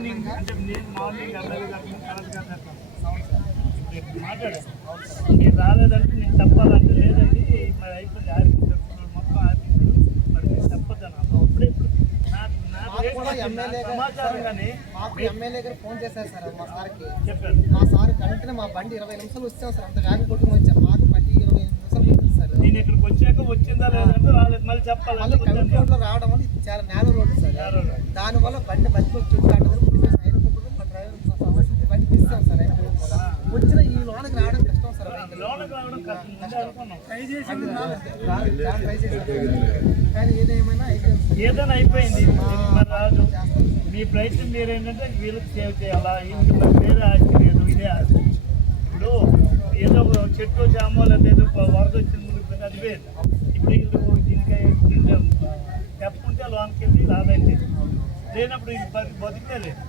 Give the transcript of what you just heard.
అంటే నేను morning MLA గారిని కలెక్టర్ గారు మాట్లాడాను. మీరు రాలేదంటే నేను చెప్పాలంటే లేదండి మరి అయిపోయింది ఆర్పించారు మొత్తం ఆర్పించారు మరి నేను చెప్పొద్దాను అప్పుడే సమాచారం కానీ మాకు ఎమ్మెల్యే గారు ఫోన్ చేశారు సార్ మా సార్కి చెప్పారు. మా సార్ వెంటనే మా బండి 20 నిమిషాలు వచ్చాం సార్. అంత వేగం కొట్టుకుని వచ్చారు. మాకు 10-20 నిమిషాలు వచ్చింది సార్. నేను ఇక్కడికి వచ్చాక వచ్చిందా లేదంటే రాలేదు మళ్ళీ చెప్పాలి. మళ్ళీ కవిట్ రోడ్లో రావడం వల్ల ఇది చాలా నేల రోడ్డు సార్. దానివల్ల బండి మధ్యలో చెట్టు ఆట వరకు అయినప్పుడు మా డ్రైవర్ సమస్య బండి తీస్తాం సార్. వచ్చిన ఈ లోనకి రావడం కష్టం సార్. కానీ ఏదైనా అయిపోయింది రాదు. మీ ప్రయత్నం మీరేంటంటే వీళ్ళకి సేవ్ చేయాలా ఇంటి వేరే ఆస్తి లేదు ఇదే ఆస్తి. ఇప్పుడు ఏదో చెట్టు జామో లేదా ఏదో వరద వచ్చింది అది వేరు. ఇప్పుడు వీళ్ళు దీనికి చెప్పుకుంటే లోనికి వెళ్ళి రాదండి లేనప్పుడు ఇది బతికే లేదు.